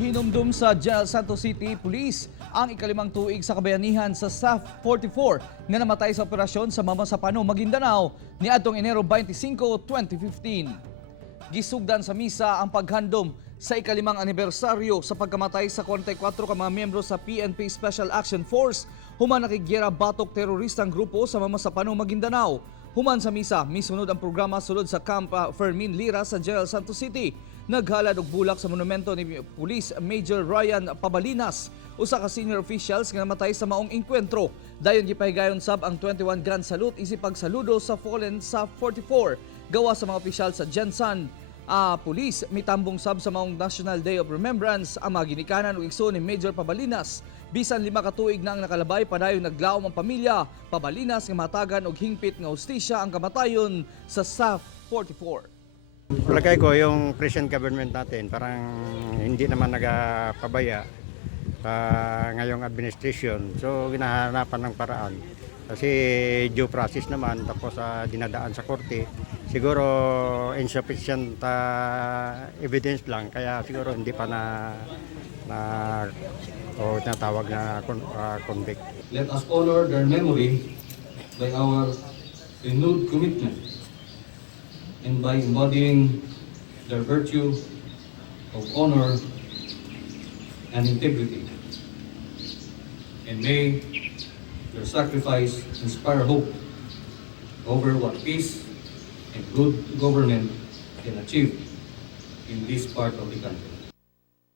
Hinumdum sa General Santos City Police ang ikalimang tuig sa kabayanihan sa SAF 44 na namatay sa operasyon sa Mamasapano, Maguindanao ni atong Enero 25, 2015. Gisugdan sa misa ang paghandom sa ikalimang anibersaryo sa pagkamatay sa 44 ka mga miyembro sa PNP Special Action Force human nakigyera batok teroristang grupo sa Mamasapano, Maguindanao. Human sa misa, misunod ang programa sulod sa Camp Fermin Lira sa General Santos City. Naghalad og bulak sa monumento ni Police Major Ryan Pabalinas, usa ka senior officials nga namatay sa maong engkwentro. Dayon gipahigayon sab ang 21 gun salute isip pagsaludo sa fallen sa 44 gawa sa mga opisyal sa Gensan. Police mitambong sab sa maong National Day of Remembrance ang mga ginikanan ug igsoon ni Major Pabalinas. Bisan 5 ka tuig na ang nakalabay, padayon naglaom ang pamilya. Pabalinas nga matagan og hingpit nga hustisya ang kamatayon sa SAF 44. Palagay ko yung present government natin parang hindi naman nagpabaya ngayong administration. So ginahanapan ng paraan. Kasi due process naman tapos dinadaan sa korte. Siguro insufficient evidence lang kaya siguro hindi pa tinatawag na convict. Let us honor their memory by our renewed commitment and by embodying their virtue of honor and integrity. And may their sacrifice inspire hope over what peace and good government can achieve in this part of the country.